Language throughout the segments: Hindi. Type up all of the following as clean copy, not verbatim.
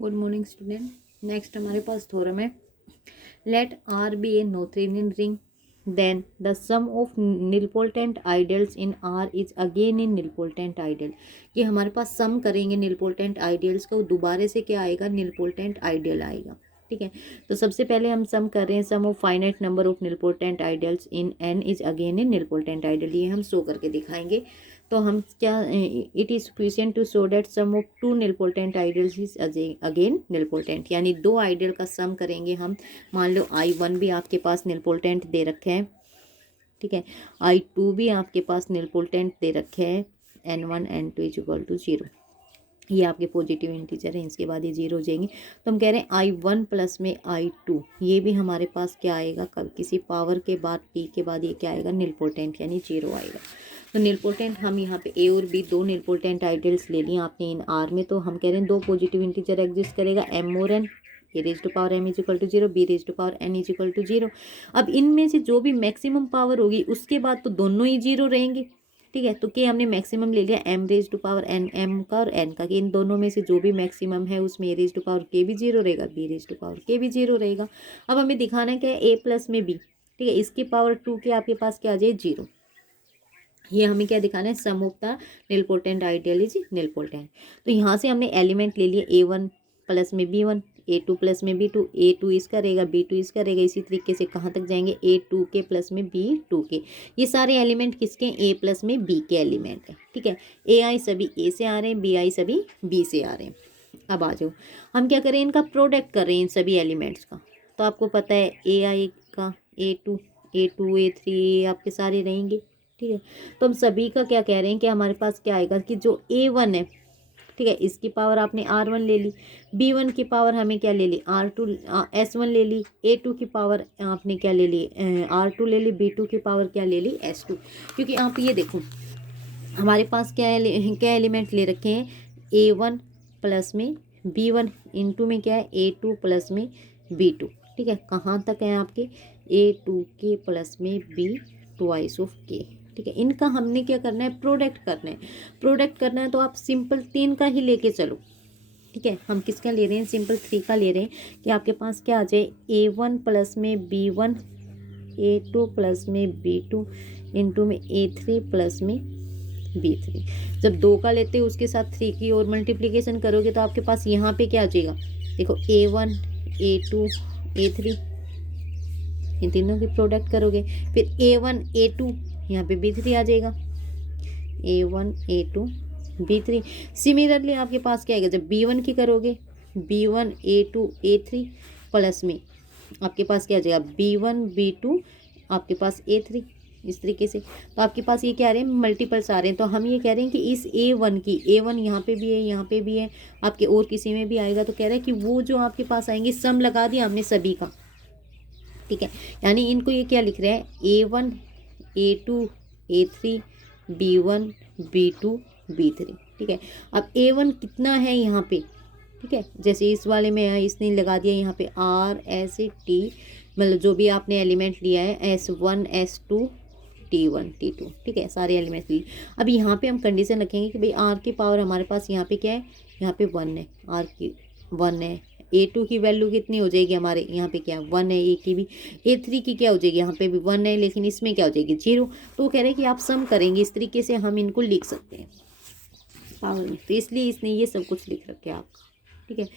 Good morning student. नेक्स्ट हमारे पास थ्योरम है, let R be a Noetherian ring then the sum of nilpotent ideals in R is again in nilpotent ideal. ये हमारे पास सम करेंगे निलपोटेंट आइडियल्स को, दोबारा से क्या आएगा, निलपोटेंट आइडियल आएगा। ठीक है, तो सबसे पहले हम सम कर रहे हैं, sum of finite number of nilpotent ideals in N is again in nilpotent ideal. ये हम शो करके दिखाएंगे। तो हम क्या, it is sufficient to show that sum of two nilpotent ideals is again nilpotent, यानी दो आइडियल का सम करेंगे हम। मान लो I1 भी आपके पास निलपोटेंट दे रखे हैं, ठीक है, I2 भी आपके पास निलपोटेंट दे रखे हैं, N1 N2 is equal to 0। ये आपके पॉजिटिव इंटीजर हैं, इसके बाद ये 0 हो जाएंगे। तो हम कह रहे हैं I1 प्लस में I2, ये भी हमारे पास क्या आएगा, किसी पावर के बाद t के बाद ये क्या आएगा, निलपोटेंट, यानी 0 आएगा। तो निलपोटेंट हम यहाँ पे A और B दो निलपोटेंट आइडियल्स ले लिए आपने इन R में। तो हम कह रहे हैं दो पॉजिटिव इंटीजर एग्जिस्ट करेगा, M और N, a raise to power M is equal to 0, B raise to power N is equal to 0। अब इनमें से जो भी मैक्सिमम पावर होगी उसके बाद तो दोनों ही 0 रहेंगे। ठीक है, तो के हमने मैक्सिमम ले लिया M raise to power N, M का और N का, कि इन दोनों में से जो भी मैक्सिमम है उसमें ए रेज टू पावर के भी 0 रहेगा, B रेज टू पावर के भी 0 रहेगा। अब हमें दिखाना है क्या है, A प्लस में B, ठीक है, इसकी पावर 2 के आपके पास क्या आ जाए, 0। ये हमें क्या दिखाना है, sum of the nilpotent ideal is nilpotent. तो यहाँ से हमने एलिमेंट ले लिए A1 प्लस में B1, A2 प्लस में B2, A2 इसका रहेगा, B2 इसका रहेगा। इसी तरीके से कहाँ तक जाएंगे, A2 के प्लस में B2 के। ये सारे एलिमेंट किसके, A प्लस में B के एलिमेंट है। ठीक है, AI सभी A से आ रहे हैं, BI सभी B से आ रहे हैं। अब आ जाओ, हम क्या करें, इनका प्रोडक्ट कर रहे हैं इन सभी एलिमेंट्स का। तो आपको पता है AI का A2, A2 A3 आपके सारे रहेंगे। ठीक है, तो हम सभी का क्या कह रहे हैं कि हमारे पास क्या आएगा, कि जो A1 है, ठीक है, इसकी पावर आपने R1 ले ली, B1 की पावर हमें क्या ले ली, R2 S1 ले ली, A2 की पावर आपने क्या ले ली, R2 ले ली, B2 की पावर क्या ले ली, S2। क्योंकि आप ये देखो हमारे पास क्या एलिमेंट ले रखे हैं, A1 प्लस में B1 इंटू में क्या है, A2 प्लस में B2। ठीक है, कहाँ तक है आपके, A2 के प्लस में B ट्वाइस ऑफ K। ठीक है, इनका हमने क्या करना है, प्रोडक्ट करना है। प्रोडक्ट करना है तो आप सिंपल 3 का ही लेके चलो। ठीक है, हम किसका ले रहे हैं, सिंपल 3 का ले रहे हैं, कि आपके पास क्या आ जाए, A1 प्लस में B1, A2 प्लस में B2 इंटू में A3 प्लस में B3। जब 2 का लेते हो उसके साथ 3 की और मल्टीप्लीकेशन करोगे तो आपके पास यहाँ पे क्या आ जाएगा, देखो A1 A2 A3, इन तीनों की प्रोडक्ट करोगे, फिर A1 A2 यहाँ पे B3 आ जाएगा, A1 A2 B3। सिमिलरली आपके पास क्या आएगा, जब B1 की करोगे, B1 A2 A3 प्लस में आपके पास क्या आ जाएगा, B1 B2 आपके पास A3। इस तरीके से तो आपके पास ये क्या आ रहे हैं, मल्टीपल्स आ रहे हैं। तो हम ये कह रहे हैं कि इस A1 की, A1 यहाँ पे भी है, यहाँ पे भी है, आपके और किसी में भी आएगा। तो कह रहे हैं कि वो जो आपके पास आएंगे, सम लगा दिया हमने सभी का। ठीक है, यानी इनको ये क्या लिख रहे हैं, A1 A2 A3 B1 B2 B3। ठीक है, अब A1 कितना है यहाँ पे, ठीक है, जैसे इस वाले में है, इसने लगा दिया यहाँ पे R मतलब जो भी आपने एलिमेंट लिया है, S1 S2 T1 T2। ठीक है, सारे एलिमेंट्स लिए। अब यहाँ पे हम कंडीशन रखेंगे कि भाई R की पावर हमारे पास यहाँ पे क्या है, यहाँ पे 1 है, R की 1 है। A2 की वैल्यू कितनी हो जाएगी, हमारे यहाँ पे क्या 1 है, A की भी। A3 की क्या हो जाएगी, यहाँ पे भी 1 है, लेकिन इसमें क्या हो जाएगी, 0। तो वो कह रहे हैं कि आप सम करेंगे, इस तरीके से हम इनको लिख सकते हैं पावर में। तो इसलिए इसने ये सब कुछ लिख रखे आपका। ठीक है,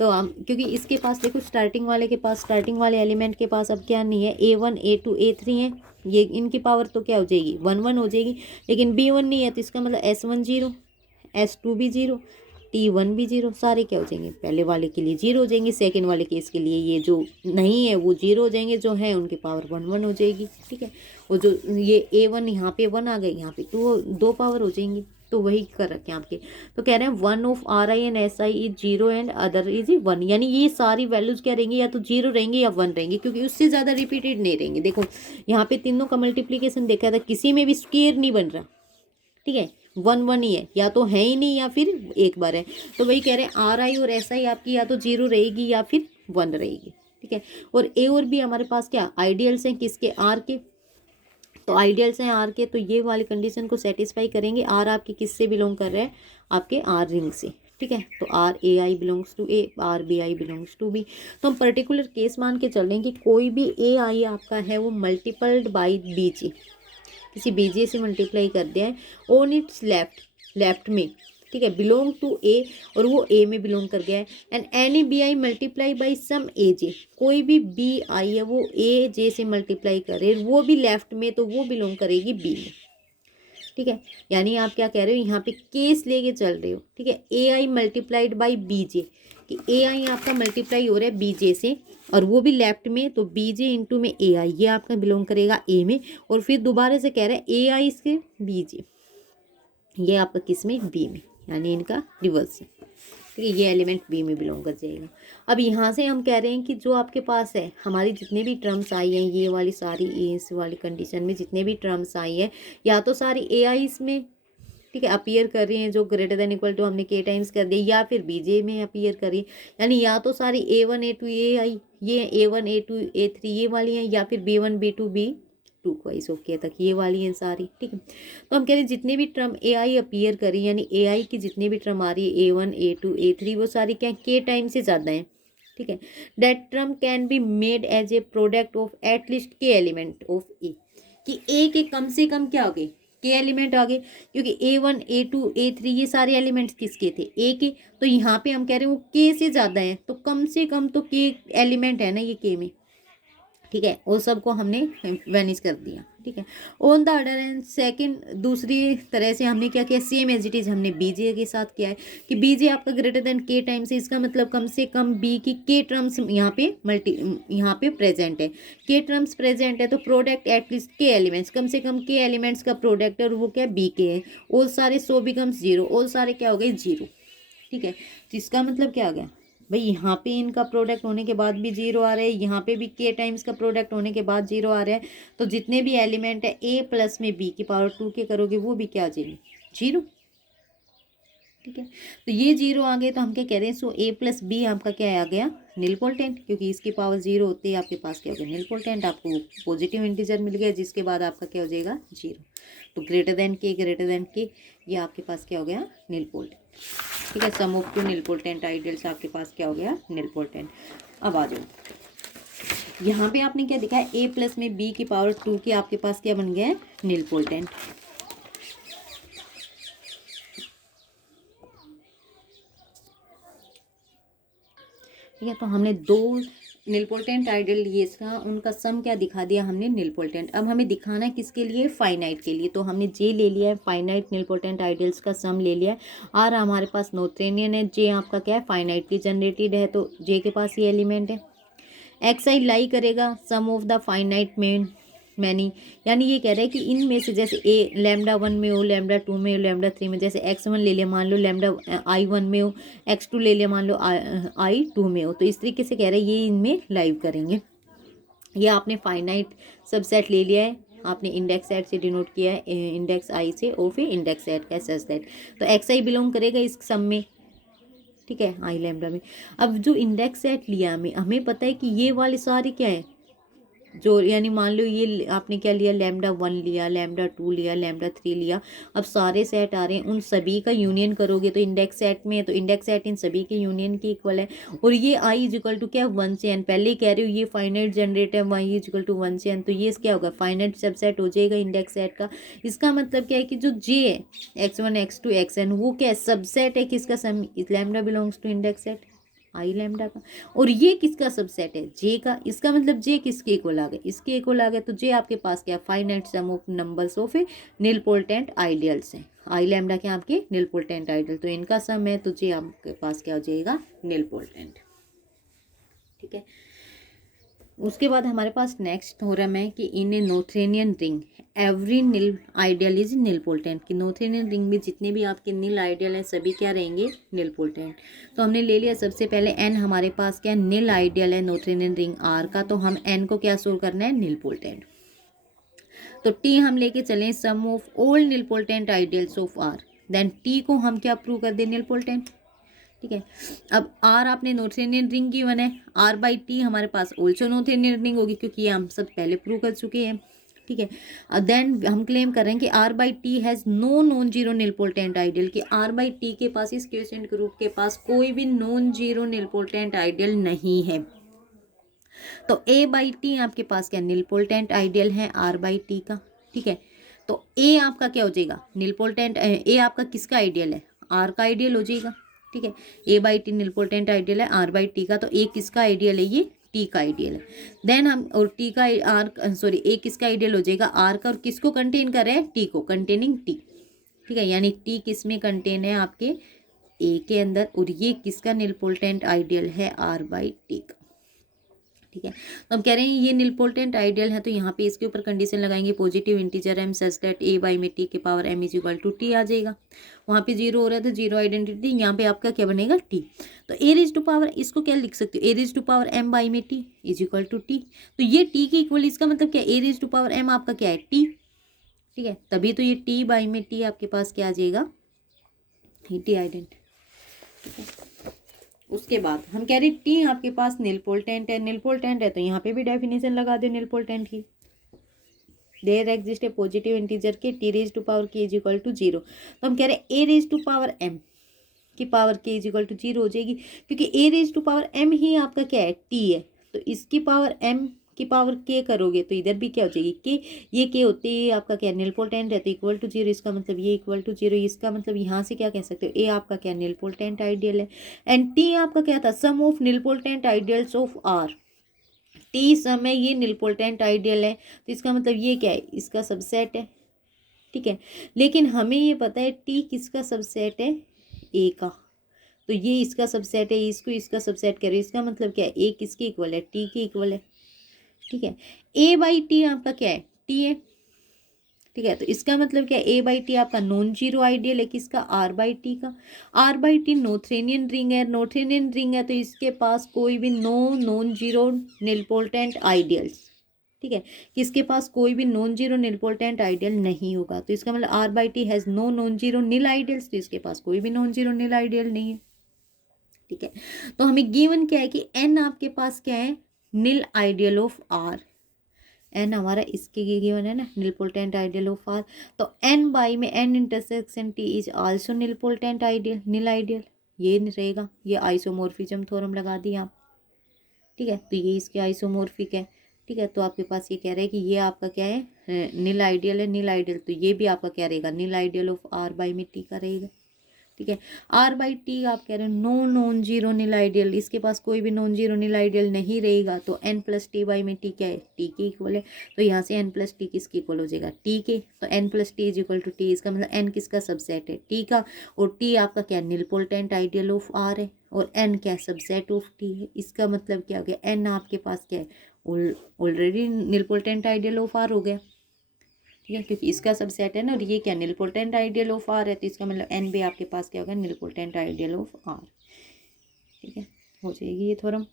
तो हम, क्योंकि इसके पास देखो स्टार्टिंग वाले के पास, स्टार्टिंग वाले एलिमेंट के पास अब क्या नहीं है, A1 A2 A3 है, ये इनकी पावर तो क्या हो जाएगी, 1 1 हो जाएगी। लेकिन B1 नहीं है, तो इसका मतलब S1 0, S2 भी 0, T1 भी 0, सारे क्या हो जाएंगे, पहले वाले के लिए 0 हो जाएंगे, सेकंड वाले केस के लिए ये जो नहीं है वो 0 हो जाएंगे, जो है उनकी पावर 1 1 हो जाएगी। ठीक है, और जो ये A1 यहाँ पे 1 आ गए, यहाँ पे तो 2 पावर हो जाएंगी। तो वही कर रखे हैं आपके। तो कह रहे हैं 1 of RI and SI is 0 and other is 1, यानी ये सारी वैल्यूज क्या रहेंगी, या तो 0 रहेंगी या 1 रहेंगी, क्योंकि उससे ज़्यादा रिपीटेड नहीं रहेंगे। देखो यहाँ पे तीनों का मल्टीप्लीकेशन देखा था, किसी में भी स्क्वायर नहीं बन रहा। ठीक है, 1 1 ही है, या तो है ही नहीं या फिर एक बार है। तो वही कह रहे हैं RI और SI आपकी या तो 0 रहेगी या फिर 1 रहेगी। ठीक है, और A और B हमारे पास क्या आइडियल्स हैं, किसके, R के। तो आइडियल्स हैं R के, तो ये वाली कंडीशन को सेटिस्फाई करेंगे। R आपके किससे बिलोंग कर रहे हैं, आपके R रिंग से। ठीक है। तो R a i belongs to a, R b i belongs to b. तो हम पर्टिकुलर केस मान के चल रहे हैं कि कोई भी ए आई आपका है वो मल्टीपल्ड बाई बी जे, किसी बी जे से मल्टीप्लाई कर दिया है ऑन इट्स लेफ्ट, लेफ्ट में, ठीक है, बिलोंग टू ए, और वो ए में बिलोंग कर गया है। And any B I multiply by some A J, कोई भी बी आई है वो ए जे से मल्टीप्लाई करे, वो भी लेफ्ट में, तो वो बिलोंग करेगी बी में, ठीक है। यानी आप क्या कह रहे हो, यहाँ पे केस लेके चल रहे हो, ठीक है। A I multiplied by B J, कि ए आई आपका मल्टीप्लाई हो रहा है बी जे से, और वो भी लेफ्ट में, तो बी जे इंटू में ए आई, ये आपका बिलोंग करेगा ए में। और फिर दोबारा से कह रहा है ए आई इसके बी जे, ये आपका किस में, बी में, यानी इनका रिवर्स है, ठीक है। ये एलिमेंट बी में बिलोंग कर जाएगा। अब यहाँ से हम कह रहे हैं कि जो आपके पास है, हमारी जितने भी टर्म्स आई हैं, ये वाली सारी इस वाली कंडीशन में जितने भी टर्म्स आई हैं, या तो सारी ए आई इसमें, ठीक है, अपीयर कर रही हैं, जो ग्रेटर देन इक्वल टू हमने के टाइम्स कर दिया, या फिर बीजे में अपीयर कर रही है, यानी या तो सारी ए one A two A I, ये A one A two A three ये वाली हैं, या फिर B one B two B two wise okay तक ये वाली हैं सारी, ठीक है। तो हम कह रहे हैं जितने भी टर्म ए आई अपीयर करी, यानी ए आई की जितनी भी टर्म आ रही है, A one A two A three, वो सारी क्या के टाइम से ज़्यादा हैं, ठीक है। That term can be made as a product of at least k element of a, कि ए के कम से कम क्या हो गए, के एलिमेंट आ गए, क्योंकि A one A two A three ये सारे एलिमेंट्स किसके थे, ए के। तो यहाँ पे हम कह रहे हैं वो के से ज़्यादा है, तो कम से कम तो के एलिमेंट है ना ये के में, ठीक है। वो सबको हमने वैनिश कर दिया, ठीक है। On the other and second, दूसरी तरह से हमने क्या किया, सेम एज इट इज़ हमने बीजे के साथ किया है, कि बीजे आपका ग्रेटर देन के टाइम से, इसका मतलब कम से कम बी की के टर्म्स यहाँ पे यहाँ पे प्रेजेंट है, के टर्म्स प्रेजेंट है, तो प्रोडक्ट एटलीस्ट के एलिमेंट्स, कम से कम के एलिमेंट्स का प्रोडक्ट है, और वो क्या बी के है। और सारे 100 बिकम्स 0, और सारे क्या हो गए 0, ठीक है। तो इसका मतलब क्या आ गया भाई, यहाँ पे इनका प्रोडक्ट होने के बाद भी 0 आ रहा है, यहाँ पे भी के टाइम्स का प्रोडक्ट होने के बाद 0 आ रहा है, तो जितने भी एलिमेंट है ए प्लस में बी की पावर 2 के करोगे वो भी क्या आ जाएंगे 0, ठीक है। तो ये 0 आ गए, तो हम क्या कह रहे हैं, सो ए प्लस बी आपका क्या आ गया, निलपोटेंट, क्योंकि इसकी पावर 0 होती है आपके पास क्या हो गया निलपोटेंट, आपको पॉजिटिव इंटीजर मिल गया, जिसके बाद आपका क्या हो जाएगा 0। तो ग्रेटर देन के ये आपके पास क्या हो गया निलपोटेंट, ठीक है। Sum of two nilpotent ideals आपके पास क्या हो गया निलपोटेंट। अब आ जाओ, यहाँ पे आपने क्या दिखा है, ए प्लस में बी की पावर 2 के आपके पास क्या बन गया है निलपोटेंट, ठीक है। तो हमने दो निलपोटेंट आइडियल लिए, इसका उनका सम क्या दिखा दिया हमने निलपोटेंट। अब हमें दिखाना है किसके लिए, फाइनाइट के लिए, तो हमने जे ले लिया है, फाइनाइट निलपोटेंट आइडियल्स का सम ले लिया है। आर हमारे पास नोथेरियन है, जे आपका क्या है फाइनाइटली जनरेटेड है, तो जे के पास ये एलिमेंट है। एक्स आई लाई करेगा सम ऑफ द फाइनाइट मैनी, यानी ये कह रहा है कि इनमें से जैसे ए लैम्डा 1 में हो, लैम्डा 2 में हो, लैम्डा 3 में, जैसे x1 ले लिया मान लो लैम्डा I1 में हो, x2 ले लिया मान लो I2 में हो, तो इस तरीके से कह रहा है ये इनमें लाइव करेंगे। ये आपने फाइनाइट सबसेट ले लिया है, आपने इंडेक्स सेट से डिनोट किया है, इंडेक्स आई से, और फिर इंडेक्स सेट का सच सेट, तो एक्स आई बिलोंग करेगा इस सम में, ठीक है, आई लैम्डा में। अब जो इंडेक्स सेट लिया हमें पता है कि ये वाले सारे क्या है, जो यानी मान लो ये आपने क्या लिया, लैम्डा 1 लिया, लैम्डा 2 लिया, लैम्डा 3 लिया, अब सारे सेट आ रहे हैं, उन सभी का यूनियन करोगे तो इंडेक्स सेट में, तो इंडेक्स सेट इन सभी के यूनियन की इक्वल है। और ये आई इज इक्वल टू क्या 1 से n, पहले ही कह रहे हो ये फाइनाइट जनरेट है, y इज इक्वल टू 1 से n, तो ये क्या होगा फाइनाइट सबसेट हो जाएगा इंडेक्स सेट का। इसका मतलब क्या है कि जो जे है x1 x2 xn वो क्या है सबसेट है किसका, sum lambda belongs to index set I lambda का, और ये किसका सबसेट है जे का। इसका मतलब जे किसके इक्वल आ गए, इसके इक्वल आ गए, तो जे आपके पास क्या finite sum of numbers of nilpotent ideals हैं। आई लैम्डा क्या आपके निलपोटेंट आइडियल, तो इनका सम है, तो जे आपके पास क्या हो जाएगा निलपोटेंट, ठीक है। उसके बाद हमारे पास नेक्स्ट थ्योरम है कि in a Noetherian ring every nil ideal is nilpotent, कि नोथेरियन रिंग में जितने भी आपके निल आइडियल हैं सभी क्या रहेंगे निलपोटेंट। तो हमने ले लिया सबसे पहले एन हमारे पास क्या निल आइडियल है नोथेरियन रिंग आर का, तो हम एन को क्या सोल्व करना है निलपोटेंट। तो टी हम लेके चलें sum of all nilpotent ideals of R, then T को हम क्या प्रूव कर दें निलपोटेंट, ठीक है। अब आर आपने नोथेरियन रिंग गिवन है, आर बाई टी हमारे पास ऑल्सो नोथेरियन रिंग होगी, क्योंकि ये हम सब पहले प्रूव कर चुके हैं। ठीक है। देन हम क्लेम कर रहे हैं कि R by T has no non zero nilpotent ideal, कि आर बाई टी के पास, इस क्वेश्चन ग्रुप के पास कोई भी नॉन जीरो निलपोल्टेंट आइडियल नहीं है। तो ए बाई टी आपके पास क्या निलपोल्टेंट आइडियल है आर बाई टी का, ठीक है। तो ए आपका क्या हो जाएगा निलपोल्टेंट, ए आपका किसका आइडियल है, आर का आइडियल हो जाएगा, ठीक है। ए बाई टी निलपोल्टेंट आइडियल है आर बाई टी का, तो ए किसका आइडियल है, ये टी का आइडियल है। देन हम, और टी का आर सॉरी ए किसका आइडियल हो जाएगा आर का, और किसको कंटेन कर रहे हैं, टी को, कंटेनिंग टी, ठीक है। यानी टी किस में कंटेन है, आपके ए के अंदर, और ये किसका निलपोल्टेंट आइडियल है आर बाई टी का, ठीक है। तो हम कह रहे हैं ये निलपोल्टेंट आइडियल है, तो यहाँ पे इसके ऊपर कंडीशन लगाएंगे positive integer M such that A by में टी के power M is equal to T आ जाएगा। वहाँ पे जीरो हो रहा है तो जीरो आइडेंटिटी, यहाँ पे आपका क्या बनेगा टी। तो ए रेज टू पावर, इसको क्या लिख सकते हो, A raise to power M by में T is equal to T. तो ये टी के इक्वल, इसका मतलब क्या, A raise to power M आपका क्या है टी, ठीक है। तभी तो ये टी बाई में टी आपके पास क्या आ जाएगा, टी आइडेंट, ठीक है। उसके बाद हम कह रहे टी आपके पास निलपोल्टेंट है, निलपोल्टेंट है तो यहाँ पे भी डेफिनेशन लगा दो निलपोल्टेंट की। There exist a positive integer k t raise to power k is equal to zero. तो हम कह रहे हैं a raise to power m की power k is equal to zero हो जाएगी, क्योंकि a raise to power m ही आपका क्या है टी है, तो इसकी पावर एम की पावर के करोगे तो इधर भी क्या हो जाएगी के, ये के होते हैं आपका क्या निलपोल्टेंट है तो इक्वल टू जीरो, इसका मतलब ये इक्वल टू जीरो, इसका मतलब यहाँ से क्या कह सकते हो, ए आपका क्या निलपोल्टेंट आइडियल है। एंड टी आपका क्या था, sum of nilpotent ideals of R, T sum है, ये निलपोल्टेंट आइडियल है, तो इसका मतलब ये क्या है, इसका सबसेट है, ठीक है। लेकिन हमें ये पता है टी किसका सबसेट है, ए का, तो ये इसका सबसेट है, इसको इसका सबसेट करें, इसका मतलब क्या है, ए किसके इक्वल है, टी के इक्वल है, ठीक है। ए बाई टी आपका क्या है, टी है, ठीक है। तो इसका मतलब क्या है, ए बाई टी आपका नॉन जीरो आइडियल है किसका, आर बाई टी का। R by t Noetherian ring है, नोथेरियन रिंग है तो इसके पास कोई भी नॉन जीरो निलपोल्टेंट आइडियल्स, ठीक है। किसके पास कोई भी नॉन जीरो निलपोल्टेंट आइडियल नहीं होगा, तो इसका मतलब R by T has no non zero nil ideals, तो इसके पास कोई भी नॉन जीरो निल आइडियल नहीं है, ठीक है। तो हमें गिवन क्या है कि एन आपके पास क्या है, nil ideal of R, N हमारा इसके गिवन है ना, निलपोल्टेंट आइडियल ऑफ आर। तो एन बाई में N intersection T is also nilpotent ideal, nil ideal, ये रहेगा, ये आइसोमोर्फिज्म थ्योरम लगा दिया आप, ठीक है। तो ये इसके आइसोमोर्फिक है, ठीक है। तो आपके पास ये कह रहे हैं कि ये आपका क्या है निल आइडियल है, निल आइडियल, तो ये भी आपका क्या रहेगा, निल आइडियल ऑफ आर बाई में टी का रहेगा, ठीक है। आर बाई टी आप कह रहे हो नो नॉन जीरो निल आइडियल, इसके पास कोई भी नॉन जीरो निल आइडियल नहीं रहेगा, तो एन प्लस टी बाई में टी क्या है, टी के इक्वल है, तो यहाँ से एन प्लस टी किसके इक्वल हो जाएगा, टी के। तो N plus t is equal to t, इसका मतलब एन किसका सबसेट है, टी का, और टी आपका क्या निलपोल्टेंट आइडियल ऑफ आर है, और एन क्या सबसेट ऑफ टी है, इसका मतलब क्या हो गया, एन आपके पास क्या है ऑलरेडी निलपोल्टेंट आइडियल ऑफ आर हो गया, ठीक है, क्योंकि इसका सबसेट है ना, और ये क्या निलपोल्टेंट आइडियल ऑफ आर है, तो इसका मतलब एन भी आपके पास क्या होगा, निलपोल्टेंट आइडियल ऑफ आर, ठीक है। हो जाएगी ये थ्योरम।